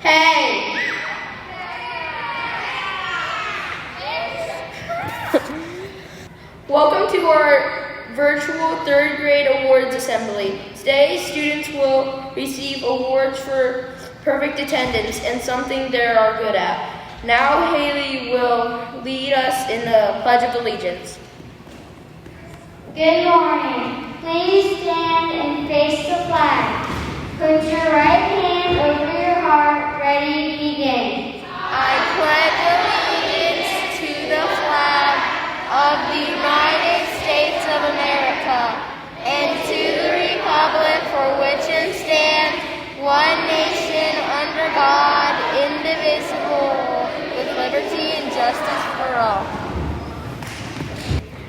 Hey! Welcome to our virtual third grade awards assembly. Today, students will receive awards for perfect attendance and something they are good at. Now, Haley will lead us in the Pledge of Allegiance. Good morning. Please stand and face the flag. Put your right hand over your heart, ready to begin. I pledge allegiance to the flag of the United States of America and to the republic for which it stands, one nation under God, indivisible, with liberty and justice for all.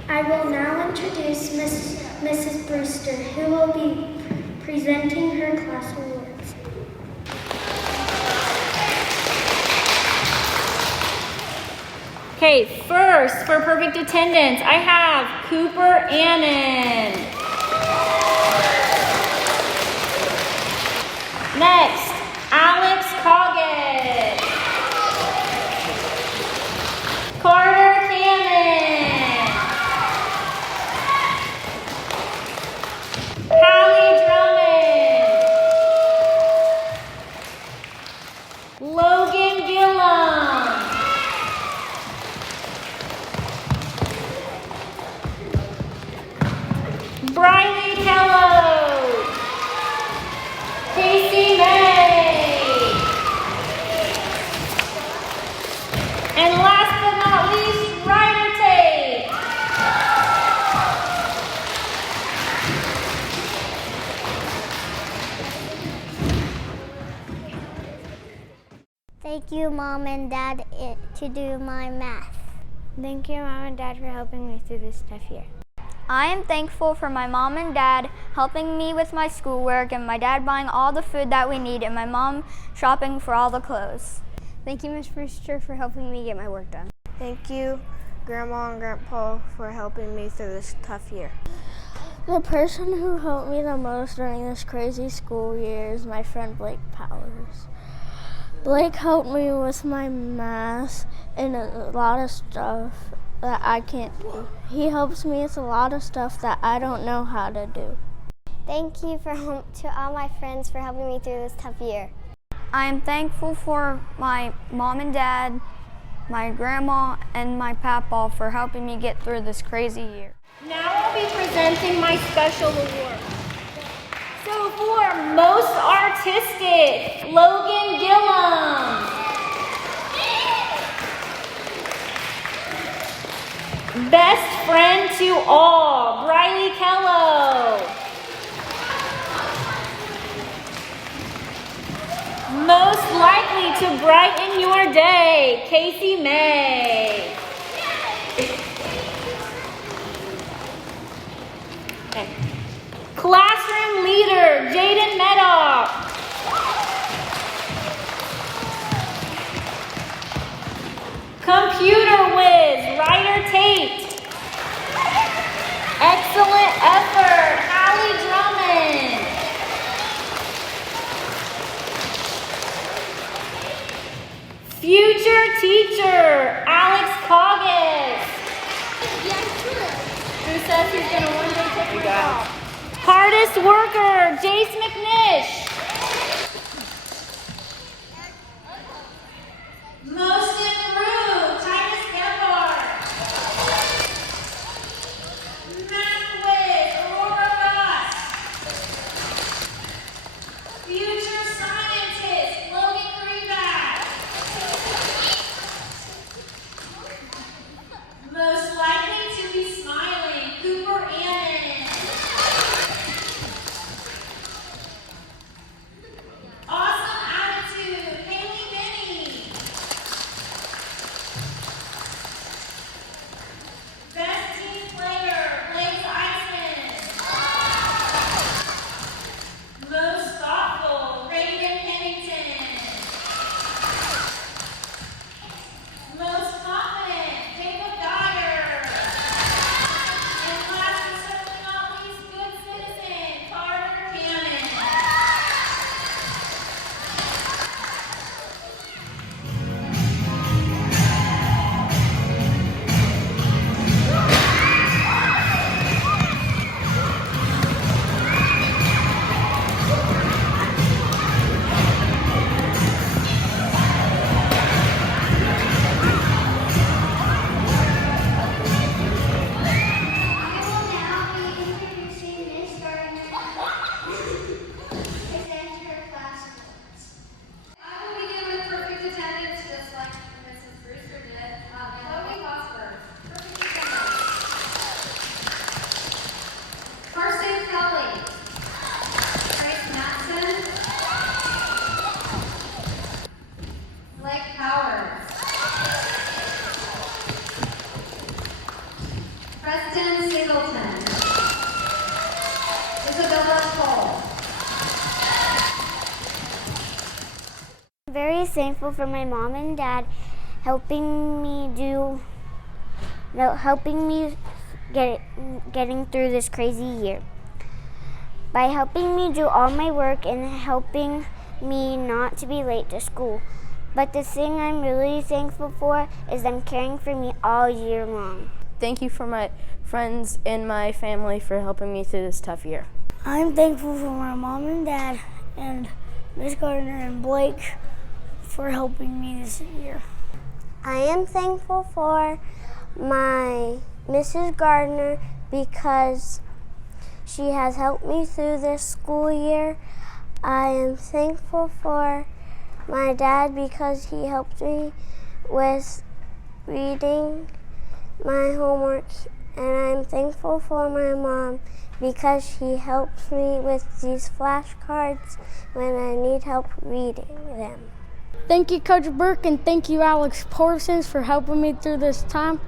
I will now introduce Mrs. Brewster, who will be presenting her class awards. Okay, first, for perfect attendance, I have Cooper Annan. Next, Alex Coggett. Carter Cannon. Hallie Drummond. Logan Gillum. Briley Kello. Casey May. And last but not least, Ryder Tate. Thank you, Mom and Dad, to do my math. Thank you, Mom and Dad, for helping me through this tough year. I am thankful for my mom and dad helping me with my schoolwork and my dad buying all the food that we need and my mom shopping for all the clothes. Thank you, Miss Brewster, for helping me get my work done. Thank you, Grandma and Grandpa, for helping me through this tough year. The person who helped me the most during this crazy school year is my friend Blake Powers. Blake helped me with my math and a lot of stuff that I can't do. He helps me with a lot of stuff that I don't know how to do. Thank you to all my friends for helping me through this tough year. I am thankful for my mom and dad, my grandma, and my papa for helping me get through this crazy year. Now I'll be presenting my special award. So for most artistic, Logan Gillum. Best friend to all, Briley Kello. Most likely to brighten your day, Casey May. Okay. Classroom leader, Jaden Medoff. Computer whiz, Ryder Tate. Excellent effort, Hallie Drummond. Future teacher, Alex Coggett. Who says he's going to one day take my job? Hardest worker, Jace McNish. Most improved, Titus Gebhardt. Math whiz, Aurora Ross. Future scientist, Logan Greenback. Most likely to be smiling, Cooper Annan. I'm very thankful for my mom and dad helping me getting through this crazy year. By helping me do all my work and helping me not to be late to school. But the thing I'm really thankful for is them caring for me all year long. Thank you for my friends and my family for helping me through this tough year. I'm thankful for my mom and dad and Miss Gardner and Blake for helping me this year. I am thankful for my Mrs. Gardner because she has helped me through this school year. I am thankful for my dad because he helped me with reading my homework, and I'm thankful for my mom because she helps me with these flashcards when I need help reading them. Thank you, Coach Burke, and thank you, Alex Parsons, for helping me through this time.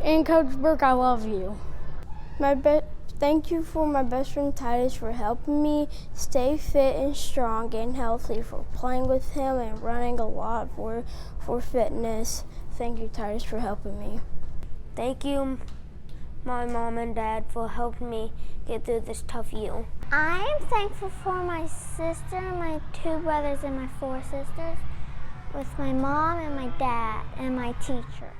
And Coach Burke, I love you. Thank you for my best friend Titus for helping me stay fit and strong and healthy, for playing with him and running a lot for fitness. Thank you, Titus, for helping me. Thank you, my mom and dad, for helping me get through this tough year. I am thankful for my sister, my 2 brothers, and my 4 sisters, with my mom and my dad and my teacher.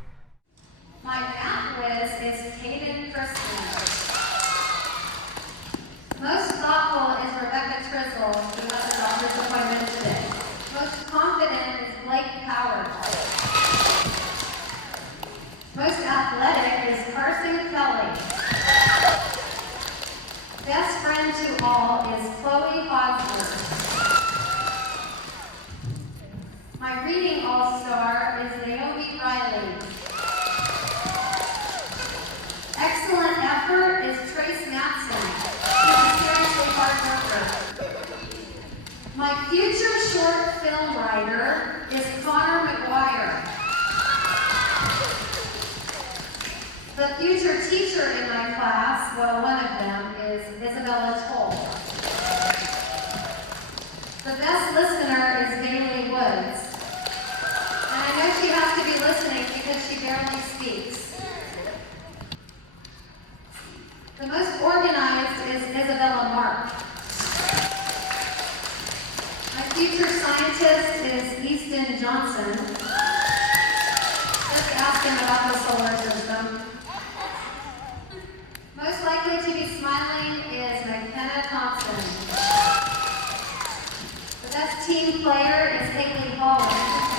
My math whiz is Kaden Christian. Most thoughtful is Rebecca Trizzle, who has a doctor's appointment today. Most confident is Blake Powers. Most athletic is Carson Kelly. Best friend to all is Chloe Hosmer. My reading all-star is Naomi Riley. Excellent effort is Trace Matson. She's a seriously hard worker. My future short film writer is Connor McGuire. The future teacher in my class, well, one of them, is Isabella Toll. The best listener is Bailey Woods. And I know she has to be listening because she barely speaks. The most organized is Isabella Mark. My future scientist is Easton Johnson. Just ask him about the solar system. Most likely to be smiling is McKenna Thompson. The best team player is Haley Holland.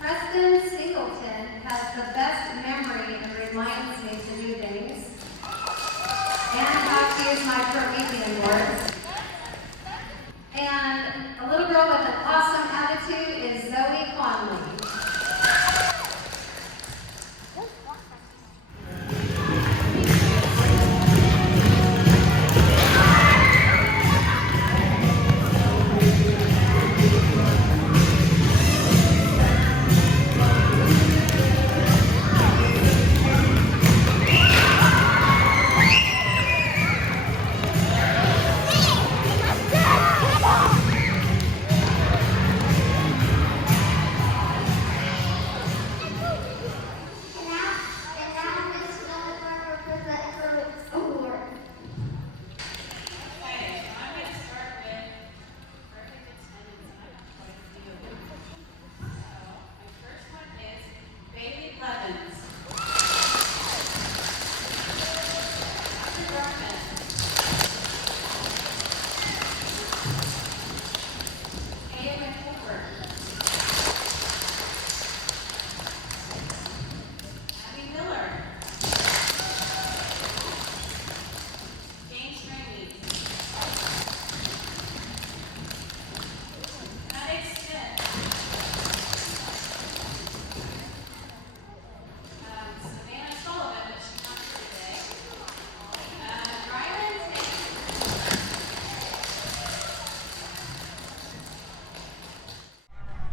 Preston Singleton has the best memory and reminds me to do things. And how to use my Promethean words. And a little girl with an awesome attitude is Zoe Conley.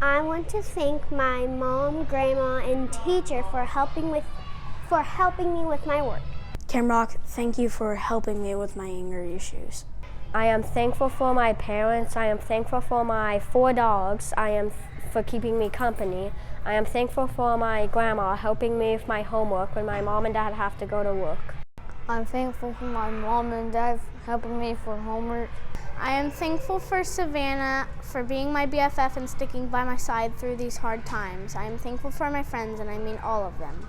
I want to thank my mom, grandma, and teacher for helping me with my work. Camrock, thank you for helping me with my anger issues. I am thankful for my parents. I am thankful for my 4 dogs. I am for keeping me company. I am thankful for my grandma helping me with my homework when my mom and dad have to go to work. I'm thankful for my mom and dad helping me for homework. I am thankful for Savannah for being my BFF and sticking by my side through these hard times. I am thankful for my friends, and I mean all of them.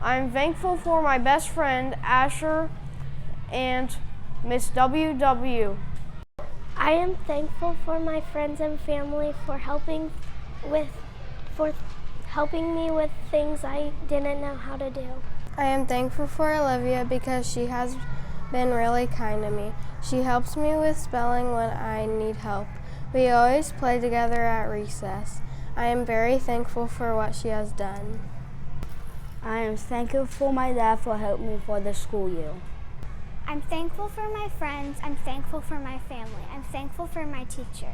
I'm thankful for my best friend, Asher, and Miss WW. I am thankful for my friends and family for helping me with things I didn't know how to do. I am thankful for Olivia because she has been really kind to me. She helps me with spelling when I need help. We always play together at recess. I am very thankful for what she has done. I am thankful for my dad for helping me for the school year. I'm thankful for my friends. I'm thankful for my family. I'm thankful for my teacher.